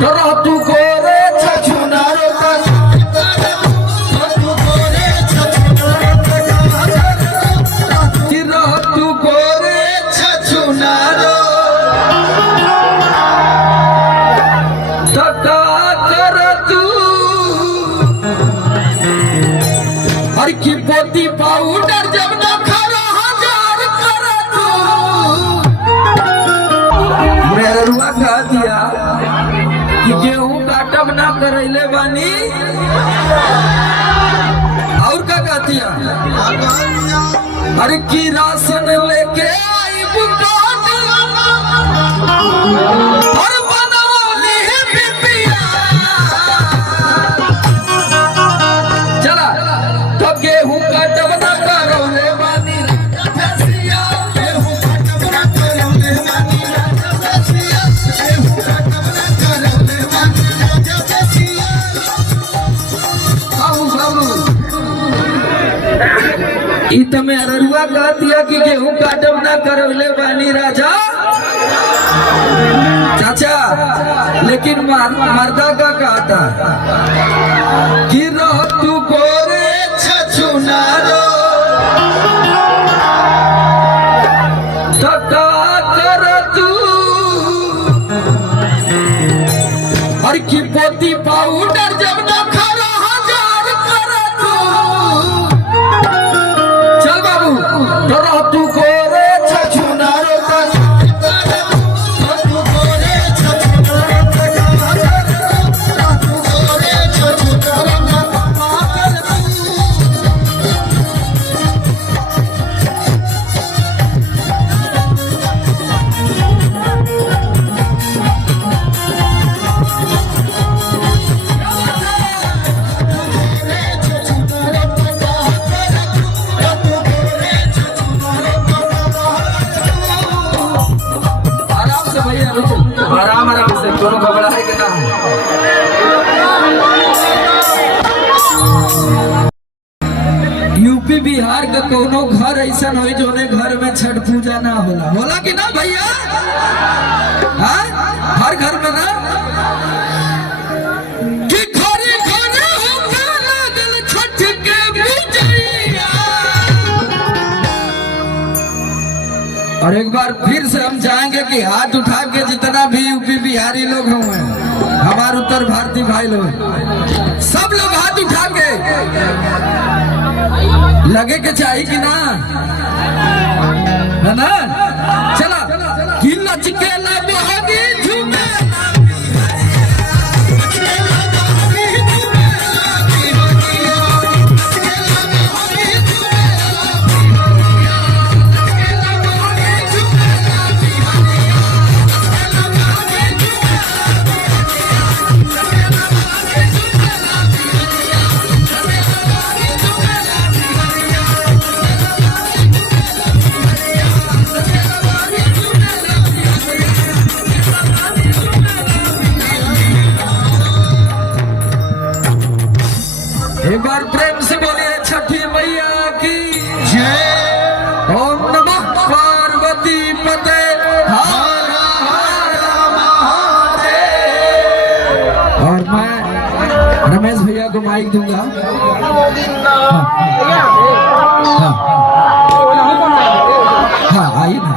तोरा तू गोरे छछुनारो तू गोरे छछुनारो तका कर तू हर की पोती पाउडर जब न खरा हजार कर तू मेरा रुआ कह दिया कि गेहूं काटब ना करैले बानी और का कहतिया अरे की राशन लेके आई बुकान और बनवाली बिपिया चला तो गेहूं काटब ना करौले बानी फसिया गेहूं काटब ना करौले बानी फसिया गेहूं काटब ना करौले बानी फसिया बाबू ई तमे अररुआ कह दिया कि गेहूं काटब ना करौले बानी राजा चाचा लेकिन मर्दा का कहता कि रह तू गोरे छछुनारो तका कर तू हर की पोती पाउडर जब न खरा हजार कर तू चल बाबू तोरा तू गोरे छछुनारो तू गोरे आराम से भैया आराम आराम से दोनों घबराए के ना यूपी बिहार का कोनो घर ऐसा हो जोने घर में छठ पूजा ना होला होला कि ना भैया हाँ हर घर में ना कि घरे घरे होके लागल छठ के पूजैया और एक बार फिर से हम चाहेंगे कि हाथ उठा के जितना भी यूपी बिहारी लोग हुए हमारे उत्तर भारतीय भाई लोग सब लोग हाथ उठा के लगे के चाहिए कि ना है ना चला कि लचके लबहगी झूमे एक बार प्रेम से बोलिए छठी मैया की जय। ओम नमः पार्वती पते हर हर महादेव। और मैं रमेश भैया को माइक दूंगा। हाँ आइए ना।